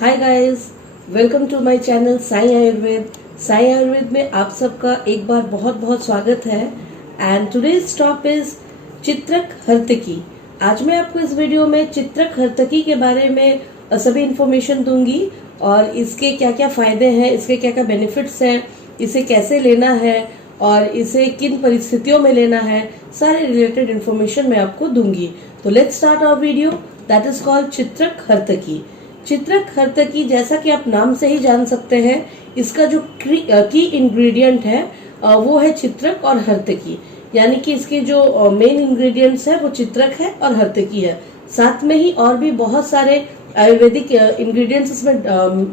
Hi guys, welcome to my channel Sai Ayurveda. Sai Ayurveda में आप सबका एक बार बहुत बहुत स्वागत है। एंड टुडेज टॉप इज चित्रक हर्तकी। आज मैं आपको इस वीडियो में चित्रक हर्तकी के बारे में सभी इंफॉर्मेशन दूंगी और इसके क्या क्या फायदे हैं, इसके क्या क्या बेनिफिट्स हैं, इसे कैसे लेना है और इसे किन परिस्थितियों में लेना है, सारे रिलेटेड इंफॉर्मेशन मैं आपको दूंगी। तो let's start our video that is called चित्रक हर्तकी। चित्रक हर्तकी, जैसा कि आप नाम से ही जान सकते हैं, इसका जो की इंग्रेडिएंट है वो है चित्रक और हर्तकी। यानी कि इसके जो मेन इंग्रेडिएंट्स है वो चित्रक है और हर्तकी है। साथ में ही और भी बहुत सारे आयुर्वेदिक इंग्रेडिएंट्स इसमें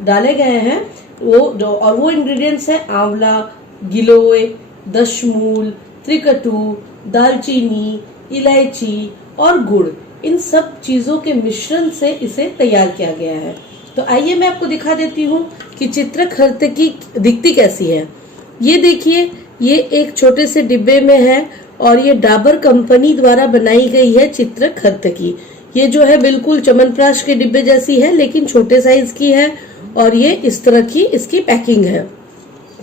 डाले गए हैं। वो इंग्रेडिएंट्स है आंवला, गिलोय, दशमूल, त्रिकटु, दालचीनी, इलायची और गुड़। इन सब चीजों के मिश्रण से इसे तैयार किया गया है। तो आइए मैं आपको दिखा देती हूँ कि चित्रक हर्तकी दिखती कैसी है। ये देखिए, ये एक छोटे से डिब्बे में है और ये डाबर कंपनी द्वारा बनाई गई है चित्रक हर्तकी। ये जो है बिल्कुल च्यवनप्राश के डिब्बे जैसी है, लेकिन छोटे साइज की है और ये इस तरह की इसकी पैकिंग है।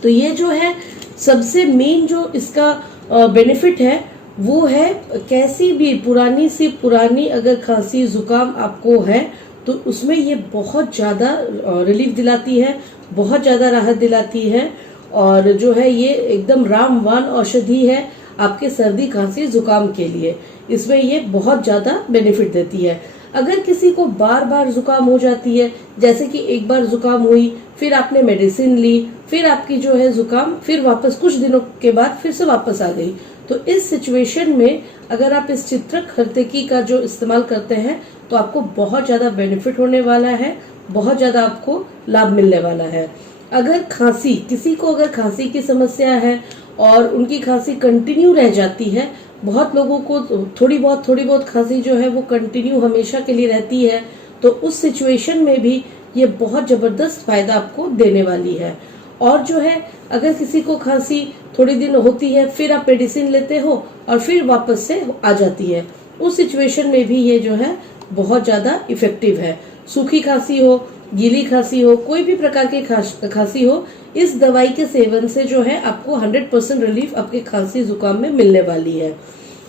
तो ये जो है सबसे मेन जो इसका बेनिफिट है वो है, कैसी भी पुरानी सी पुरानी अगर खांसी जुकाम आपको है तो उसमें ये बहुत ज्यादा रिलीफ दिलाती है, बहुत ज्यादा राहत दिलाती है। और जो है ये एकदम रामबाण औषधि है आपके सर्दी खांसी जुकाम के लिए। इसमें ये बहुत ज्यादा बेनिफिट देती है। अगर किसी को बार बार जुकाम हो जाती है, जैसे कि एक बार जुकाम हुई, फिर आपने मेडिसिन ली, फिर आपकी जो है जुकाम फिर वापस कुछ दिनों के बाद फिर से वापस आ गई, तो इस सिचुएशन में अगर आप इस चित्रक हर्तकी का जो इस्तेमाल करते हैं तो आपको बहुत ज्यादा बेनिफिट होने वाला है, बहुत ज्यादा आपको लाभ मिलने वाला है। अगर खांसी, किसी को अगर खांसी की समस्या है और उनकी खांसी कंटिन्यू रह जाती है, बहुत लोगों को थोड़ी बहुत खांसी जो है वो कंटिन्यू हमेशा के लिए रहती है, तो उस सिचुएशन में भी ये बहुत जबरदस्त फायदा आपको देने वाली है। और जो है अगर किसी को खांसी थोड़ी दिन होती है, फिर आप मेडिसिन लेते हो और फिर वापस से आ जाती है, उस सिचुएशन में भी ये जो है बहुत ज्यादा इफेक्टिव है। सूखी खांसी हो, गीली खांसी हो, कोई भी प्रकार की खांसी हो, इस दवाई के सेवन से जो है आपको 100% रिलीफ आपके खांसी जुकाम में मिलने वाली है।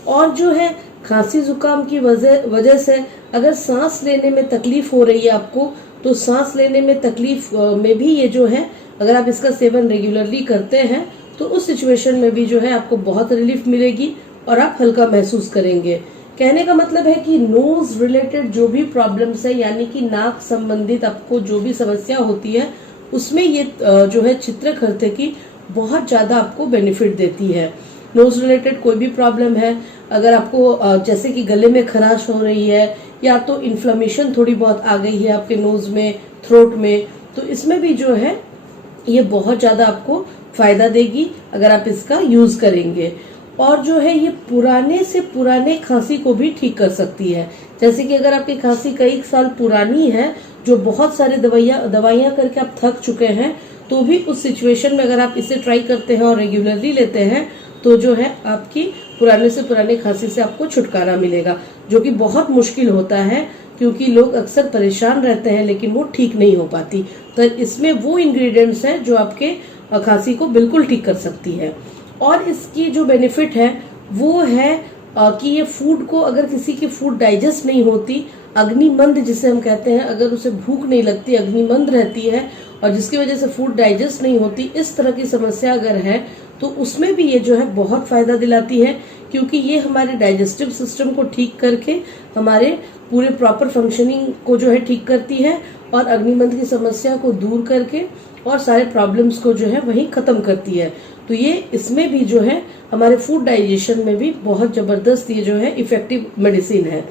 और जो है खांसी जुकाम की वजह से अगर सांस लेने में तकलीफ हो रही है आपको, तो सांस लेने में तकलीफ में भी ये जो है, अगर आप इसका सेवन रेगुलरली करते हैं तो उस सिचुएशन में भी जो है आपको बहुत रिलीफ मिलेगी और आप हल्का महसूस करेंगे। कहने का मतलब है कि नोज रिलेटेड जो भी प्रॉब्लम्स है, यानी कि नाक संबंधित आपको जो भी समस्या होती है, उसमें ये जो है चित्रक हर्तकी बहुत ज्यादा आपको बेनिफिट देती है। नोज रिलेटेड कोई भी प्रॉब्लम है, अगर आपको जैसे कि गले में खराश हो रही है या तो इन्फ्लेमेशन थोड़ी बहुत आ गई है आपके नोज में, थ्रोट में, तो इसमें भी जो है ये बहुत ज्यादा आपको फायदा देगी अगर आप इसका यूज करेंगे। और जो है ये पुराने से पुराने खांसी को भी ठीक कर सकती है। जैसे कि अगर आपकी खांसी कई साल पुरानी है, जो बहुत सारे दवाइयां करके आप थक चुके हैं, तो भी उस सिचुएशन में अगर आप इसे ट्राई करते हैं और रेगुलरली लेते हैं तो जो है आपकी पुराने से पुराने खांसी से आपको छुटकारा मिलेगा, जो कि बहुत मुश्किल होता है क्योंकि लोग अक्सर परेशान रहते हैं लेकिन वो ठीक नहीं हो पाती। तो इसमें वो इंग्रेडिएंट्स हैं जो आपके खांसी को बिल्कुल ठीक कर सकती है। और इसकी जो बेनिफिट है वो है कि ये फूड को, अगर किसी की फूड डाइजेस्ट नहीं होती, अग्निमंद जिसे हम कहते हैं, अगर उसे भूख नहीं लगती, अग्निमंद रहती है और जिसकी वजह से फूड डाइजेस्ट नहीं होती, इस तरह की समस्या अगर है तो उसमें भी ये जो है बहुत फायदा दिलाती है, क्योंकि ये हमारे डाइजेस्टिव सिस्टम को ठीक करके हमारे पूरे प्रॉपर फंक्शनिंग को जो है ठीक करती है और अग्निमंद की समस्या को दूर करके और सारे प्रॉब्लम्स को जो है वही खत्म करती है। तो ये इसमें भी जो है हमारे फूड डाइजेशन में भी बहुत जबरदस्त ये जो है इफेक्टिव मेडिसिन है।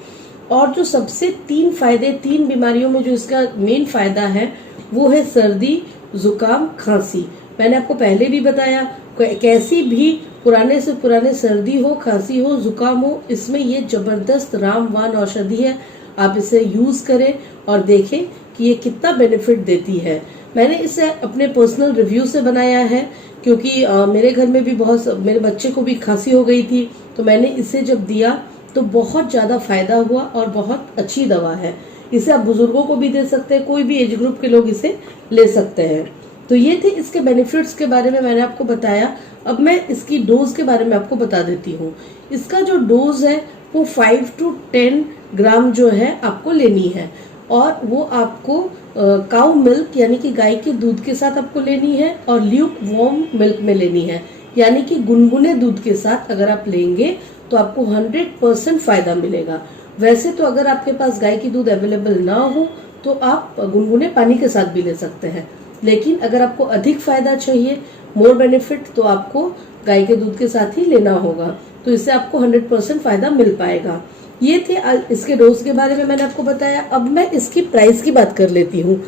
और जो सबसे तीन बीमारियों में जो इसका मेन फायदा है वो है सर्दी, जुकाम, खांसी। मैंने आपको पहले भी बताया, कैसी भी पुराने से पुराने सर्दी हो, खांसी हो, जुकाम हो, इसमें ये जबरदस्त रामबाण औषधि है। आप इसे यूज करें और देखें कि ये कितना बेनिफिट देती है। मैंने इसे अपने पर्सनल रिव्यू से बनाया है, क्योंकि मेरे घर में भी मेरे बच्चे को भी खांसी हो गई थी, तो मैंने इसे जब दिया तो बहुत ज्यादा फायदा हुआ और बहुत अच्छी दवा है। इसे आप बुजुर्गों को भी दे सकते हैं, कोई भी एज ग्रुप के लोग इसे ले सकते हैं। तो ये थे इसके बेनिफिट्स के बारे में मैंने आपको बताया। अब मैं इसकी डोज के बारे में आपको बता देती हूँ। इसका जो डोज है वो 5 to 10 ग्राम जो है आपको लेनी है, और वो आपको काउ मिल्क यानी कि गाय के दूध के साथ आपको लेनी है, और ल्यूक वार्म मिल्क में लेनी है, यानी कि गुनगुने दूध के साथ अगर आप लेंगे तो आपको 100% फायदा मिलेगा। वैसे तो अगर आपके पास गाय की दूध अवेलेबल ना हो तो आप गुनगुने पानी के साथ भी ले सकते हैं, लेकिन अगर आपको अधिक फायदा चाहिए, मोर बेनिफिट, तो आपको गाय के दूध के साथ ही लेना होगा। तो इससे आपको 100% फायदा मिल पाएगा। ये थे इसके डोज के बारे में मैंने आपको बताया। अब मैं इसकी प्राइस की बात कर लेती हूँ।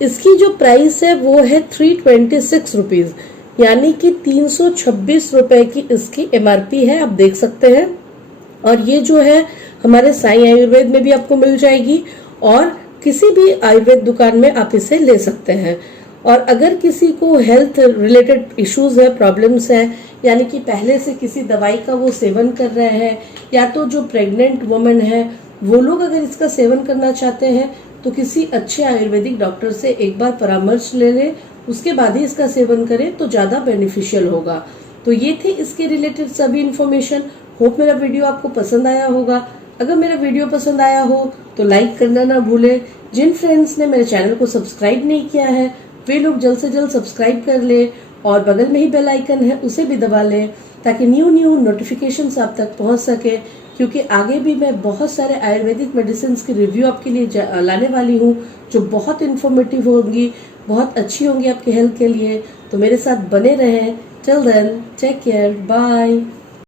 इसकी जो प्राइस है वो है 326 रुपीज, यानी कि 326 रुपए की इसकी MRP है, आप देख सकते हैं। और ये जो है हमारे साईं आयुर्वेद में भी आपको मिल जाएगी, और किसी भी आयुर्वेद दुकान में आप इसे ले सकते हैं। और अगर किसी को हेल्थ रिलेटेड इश्यूज है, प्रॉब्लम्स है, यानी कि पहले से किसी दवाई का वो सेवन कर रहे हैं, या तो जो प्रेग्नेंट वुमेन है वो लोग अगर इसका सेवन करना चाहते हैं तो किसी अच्छे आयुर्वेदिक डॉक्टर से एक बार परामर्श ले लें, उसके बाद ही इसका सेवन करें तो ज्यादा बेनिफिशियल होगा। तो ये थे इसके रिलेटेड सभी इन्फॉर्मेशन। होप मेरा वीडियो आपको पसंद आया होगा। अगर मेरा वीडियो पसंद आया हो तो लाइक करना ना भूलें। जिन फ्रेंड्स ने मेरे चैनल को सब्सक्राइब नहीं किया है वे लोग जल्द से जल्द सब्सक्राइब कर ले, और बगल में ही बेल आइकन है उसे भी दबा लें, ताकि न्यू नोटिफिकेशंस आप तक पहुंच सके। क्योंकि आगे भी मैं बहुत सारे आयुर्वेदिक मेडिसिन की रिव्यू आपके लिए लाने वाली हूँ, जो बहुत इन्फॉर्मेटिव होंगी, बहुत अच्छी होंगी आपके हेल्थ के लिए। तो मेरे साथ बने रहें। Till then take care, bye.